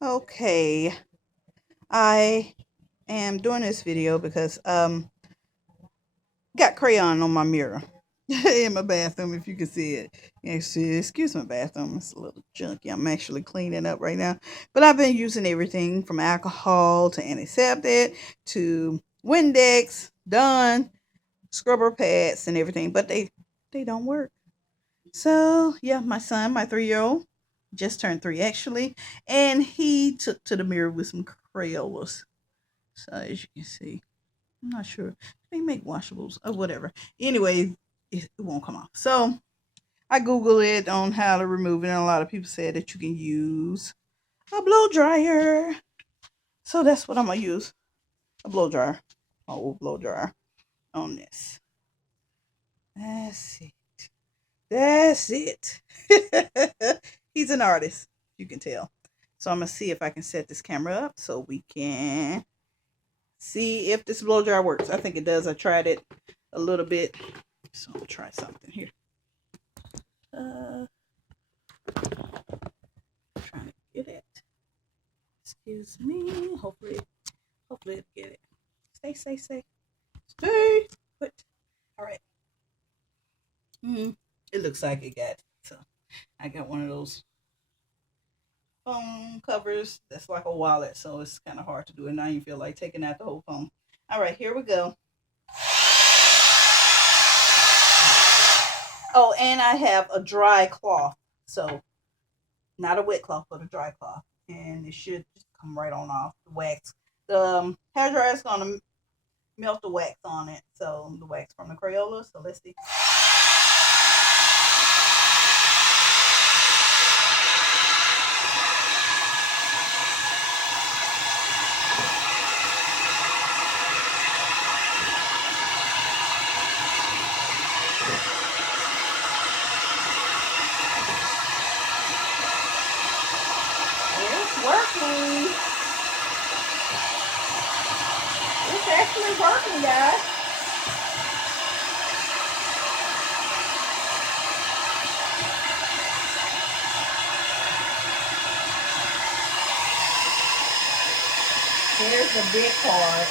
Okay, I am doing this video because got crayon on my mirror in my bathroom. If you can see it, actually, excuse my bathroom. It's a little junky. I'm actually cleaning up right now, but I've been using everything from alcohol to antiseptic to Windex, Dawn, scrubber pads, and everything, but they don't work. So yeah, my son, my 3-year-old, just turned 3 actually, and he took to the mirror with some crayons. So as you can see, I'm not sure they make washables or whatever. Anyway, it won't come off. So I Googled it on how to remove it, and a lot of people said that you can use a blow dryer. So that's what I'm gonna use, a blow dryer, a old blow dryer on this. That's it. That's it. He's an artist, you can tell. So I'm gonna see if I can set this camera up so we can see if this blow dryer works. I think it does. I tried it a little bit, so I'm gonna try something here. Uh, trying to get it. Excuse me. Hopefully it'll get it. Stay. Put. All right. It looks like it got it. So I got one of those phone covers that's like a wallet, so it's kind of hard to do it now. You feel like taking out the whole phone. All right, here we go. Oh, and I have a dry cloth, so not a wet cloth, but a dry cloth, and it should just come right on off the wax. The hair dryer is gonna melt the wax on it, so the wax from the Crayola. So let's see. It's working. It's actually working, guys. Here's the big part.